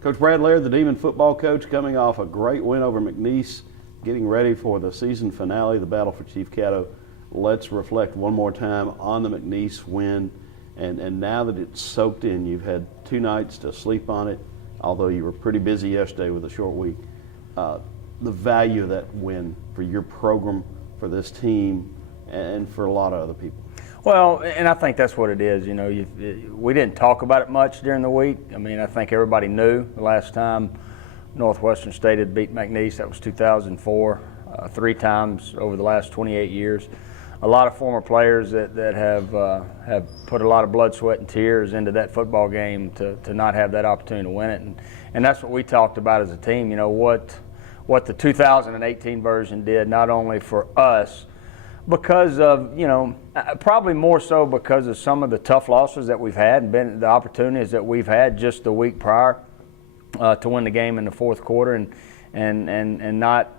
Coach Brad Laird, the Demon football coach, coming off a great win over McNeese, getting ready for the season finale, the battle for Chief Caddo. Let's reflect one more time on the McNeese win. And now that it's soaked in, you've had 2 nights to sleep on it, although you were pretty busy yesterday with a short week. The value of that win for your program, for this team, and for a lot of other people. Well, and I think that's what it is. You know, we didn't talk about it much during the week. I mean, I think everybody knew the last time Northwestern State had beat McNeese. That was 2004, 3 times over the last 28 years. A lot of former players that have put a lot of blood, sweat, and tears into that football game to not have that opportunity to win it. And that's what we talked about as a team. You know, what the 2018 version did, not only for us, because of, you know, probably more so because of some of the tough losses that we've had and the opportunities that we've had just the week prior to win the game in the fourth quarter and not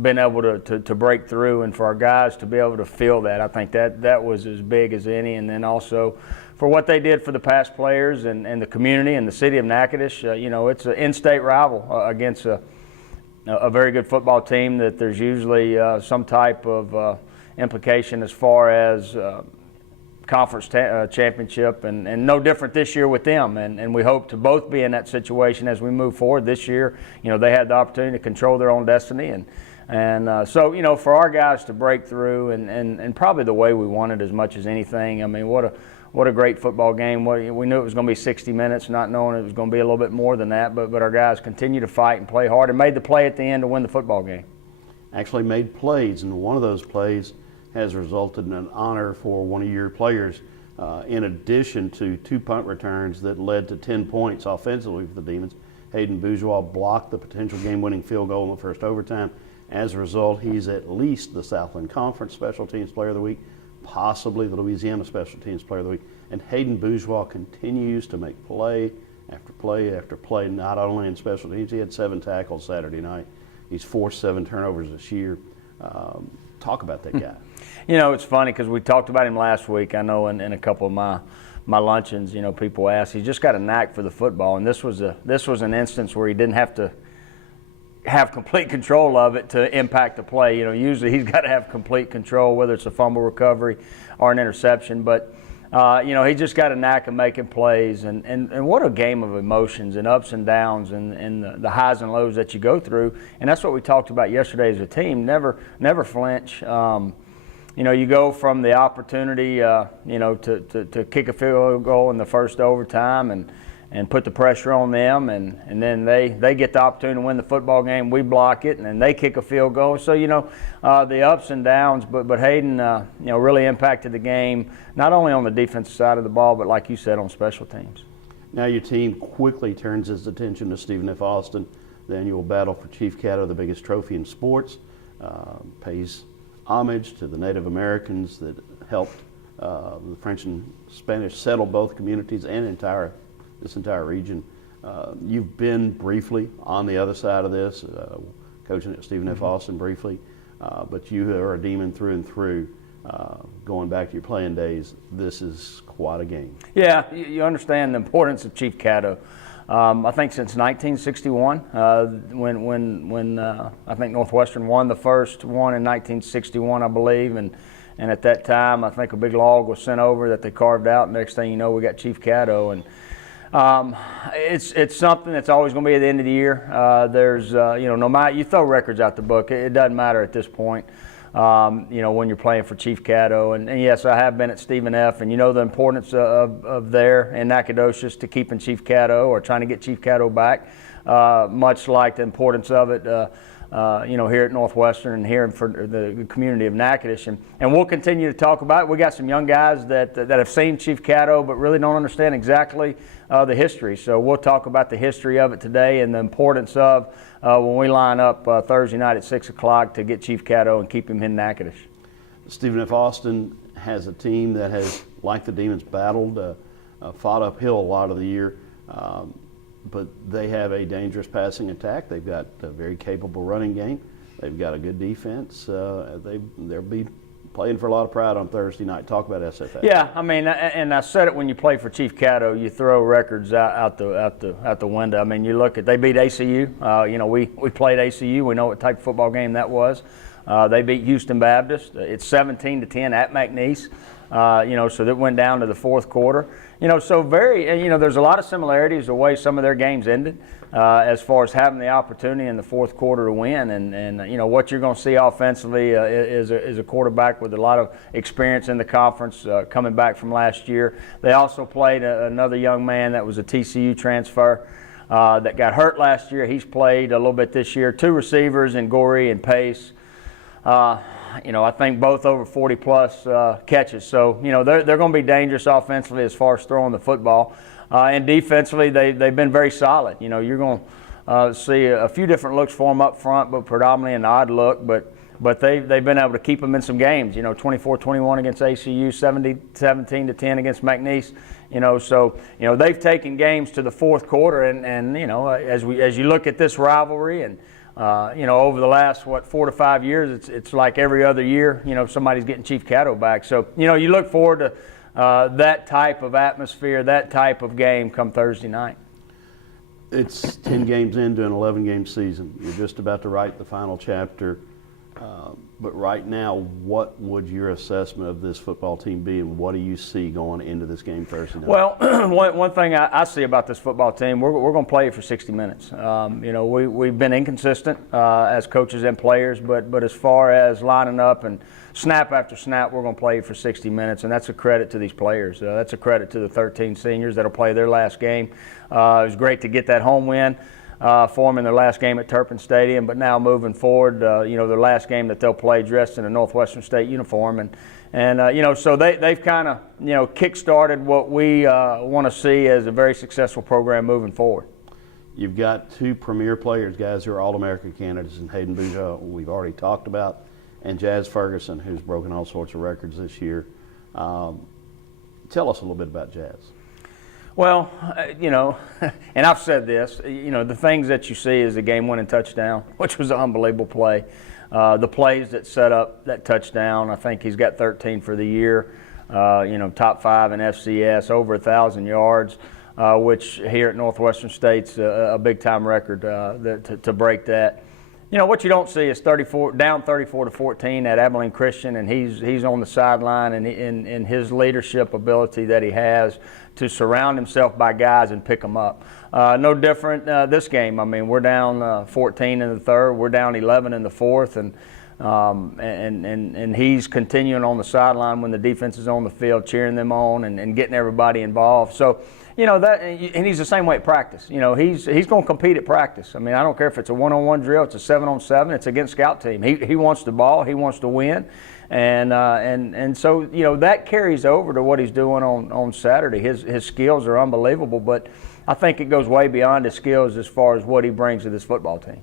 been able to break through, and for our guys to be able to feel that. I think that was as big as any. And then also for what they did for the past players and the community and the city of Natchitoches. You know, it's an in-state rival against a very good football team that there's usually some type of implication as far as conference championship, and no different this year with them. And we hope to both be in that situation as we move forward. This year, you know, they had the opportunity to control their own destiny, and so, you know, for our guys to break through and probably the way we wanted as much as anything. I mean, what a great football game. We knew it was going to be 60 minutes, not knowing it was going to be a little bit more than that, but our guys continued to fight and play hard and made the play at the end to win the football game. Actually made plays, and one of those plays has resulted in an honor for one of your players, in addition to 2 punt returns that led to 10 points offensively for the Demons. Hayden Bourgeois blocked the potential game-winning field goal in the first overtime. As a result, he's at least the Southland Conference Special Teams Player of the Week, possibly the Louisiana Special Teams Player of the Week. And Hayden Bourgeois continues to make play after play after play, not only in special teams. He had 7 tackles Saturday night. He's forced 7 turnovers this year. Talk about that guy. You know, it's funny because we talked about him last week. I know in a couple of my luncheons, you know, people ask. He's just got a knack for the football, and this was an instance where he didn't have to have complete control of it to impact the play. You know, usually he's got to have complete control, whether it's a fumble recovery or an interception. But you know, he just got a knack of making plays, and what a game of emotions and ups and downs and the highs and lows that you go through. And that's what we talked about yesterday as a team. Never flinch. You know, you go from the opportunity, you know, to kick a field goal in the first overtime and put the pressure on them, and then they get the opportunity to win the football game. We block it, and then they kick a field goal. So, you know, the ups and downs, but Hayden, you know, really impacted the game, not only on the defensive side of the ball, but like you said, on special teams. Now your team quickly turns its attention to Stephen F. Austin, the annual battle for Chief Caddo, the biggest trophy in sports. Pays homage to the Native Americans that helped the French and Spanish settle both communities and this entire region. You've been briefly on the other side of this, coaching at Stephen F. Austin briefly, but you are a Demon through and through. Going back to your playing days, this is quite a game. Yeah, you understand the importance of Chief Caddo. I think since 1961, when I think Northwestern won the first one in 1961, I believe, and at that time, I think a big log was sent over that they carved out. Next thing you know, we got Chief Caddo, and it's something that's always going to be at the end of the year. There's you know, no matter, you throw records out the book, it doesn't matter at this point. You know, when you're playing for Chief Caddo, and yes, I have been at Stephen F., and you know the importance of there in Nacogdoches to keeping Chief Caddo or trying to get Chief Caddo back, much like the importance of it you know, here at Northwestern and here for the community of Natchitoches. And we'll continue to talk about it. We got some young guys that have seen Chief Caddo but really don't understand exactly the history. So we'll talk about the history of it today and the importance of when we line up Thursday night at 6 o'clock to get Chief Caddo and keep him in Natchitoches. Stephen F. Austin has a team that has, like the Demons, battled, fought uphill a lot of the year. But they have a dangerous passing attack. They've got a very capable running game. They've got a good defense. There'll be playing for a lot of pride on Thursday night. Talk about SFA. Yeah, I mean, and I said it when you play for Chief Caddo, you throw records out the window. I mean, you look at they beat ACU. You know, we played ACU. We know what type of football game that was. They beat Houston Baptist. It's 17-10 at McNeese. You know, so that went down to the fourth quarter. You know, so there's a lot of similarities the way some of their games ended, as far as having the opportunity in the fourth quarter to win. And you know, what you're going to see offensively is a quarterback with a lot of experience in the conference, coming back from last year. They also played another young man that was a TCU transfer that got hurt last year. He's played a little bit this year. Two receivers in Gorey and Pace. You know, I think both over 40-plus catches. So, you know, they're going to be dangerous offensively as far as throwing the football. And defensively, they've been very solid. You know, you're going to see a few different looks for them up front, but predominantly an odd look. But they've been able to keep them in some games. You know, 24-21 against ACU, 17-10 against McNeese. You know, so, you know, they've taken games to the fourth quarter. And you know, as you look at this rivalry and you know, over the last, 4 to 5 years, it's like every other year, you know, somebody's getting Chief Caddo back. So, you know, you look forward to that type of atmosphere, that type of game come Thursday night. It's 10 games into an 11-game season. You're just about to write the final chapter. But right now, what would your assessment of this football team be, and what do you see going into this game Thursday night? Well, one thing I see about this football team, we're going to play it for 60 minutes. You know, we've been inconsistent as coaches and players, but as far as lining up and snap after snap, we're going to play it for 60 minutes, and that's a credit to these players. That's a credit to the 13 seniors that'll play their last game. It was great to get that home win for them in their last game at Turpin Stadium, but now moving forward, you know, their last game that they'll play dressed in a Northwestern State uniform, and you know, so they've kind of, you know, kick-started what we want to see as a very successful program moving forward. You've got two premier players, guys who are All-American candidates in Hayden Bouja, we've already talked about, and Jazz Ferguson, who's broken all sorts of records this year. Tell us a little bit about Jazz. Well, you know, and I've said this, you know, the things that you see is a game-winning touchdown, which was an unbelievable play. The plays that set up that touchdown, I think he's got 13 for the year, you know, top 5 in FCS, over 1,000 yards, which here at Northwestern State's a big-time record to break that. You know, what you don't see is down 34-14 at Abilene Christian, and he's on the sideline, and in his leadership ability that he has to surround himself by guys and pick them up. No different this game. I mean, we're down 14 in the third, we're down 11 in the fourth, and he's continuing on the sideline when the defense is on the field, cheering them on and getting everybody involved. So, you know, that, and he's the same way at practice. You know, he's going to compete at practice. I mean, I don't care if it's a one-on-one drill, it's a 7-on-7, it's against scout team. He wants the ball, he wants to win, and so, you know, that carries over to what he's doing on Saturday. His skills are unbelievable, but I think it goes way beyond his skills as far as what he brings to this football team.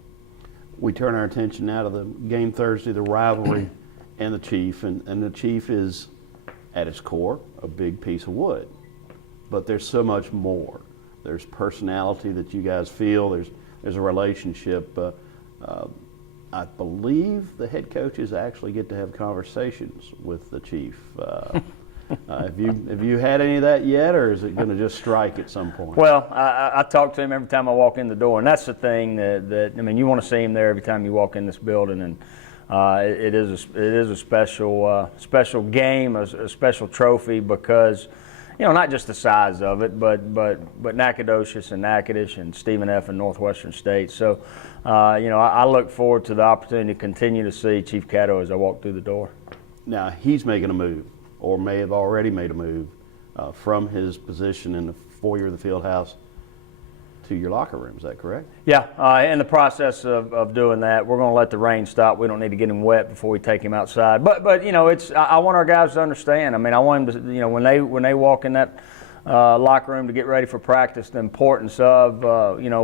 We turn our attention now to the game Thursday, the rivalry, and the Chief, and the Chief is at its core a big piece of wood. But there's so much more. There's personality that you guys feel. There's a relationship. I believe the head coaches actually get to have conversations with the Chief. Have you had any of that yet, or is it going to just strike at some point? Well, I talk to him every time I walk in the door, and that's the thing that I mean, you want to see him there every time you walk in this building, and it is a special game, a special trophy, because, you know, not just the size of it, but Nacogdoches and Natchitoches and Stephen F. and Northwestern State. So, you know, I look forward to the opportunity to continue to see Chief Caddo as I walk through the door. Now, he's making a move, or may have already made a move, from his position in the foyer of the field house to your locker room. Is that correct? Yeah, in the process of doing that, we're going to let the rain stop. We don't need to get him wet before we take him outside. But you know, I want our guys to understand. I mean, I want them to, you know, when they walk in that locker room to get ready for practice, the importance of you know,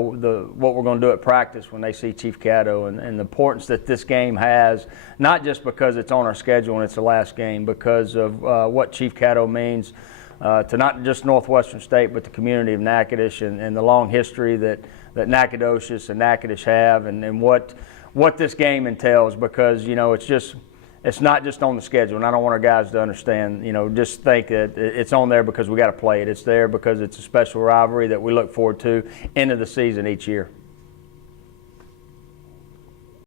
what we're going to do at practice when they see Chief Caddo, and the importance that this game has, not just because it's on our schedule and it's the last game, because of what Chief Caddo means to not just Northwestern State, but the community of Natchitoches, and the long history that Nacogdoches and Natchitoches have, and what this game entails. Because, you know, it's just, It's not just on the schedule, and I don't want our guys to understand, just think that it's on there because we got to play it. It's there because it's a special rivalry that we look forward to into the season each year.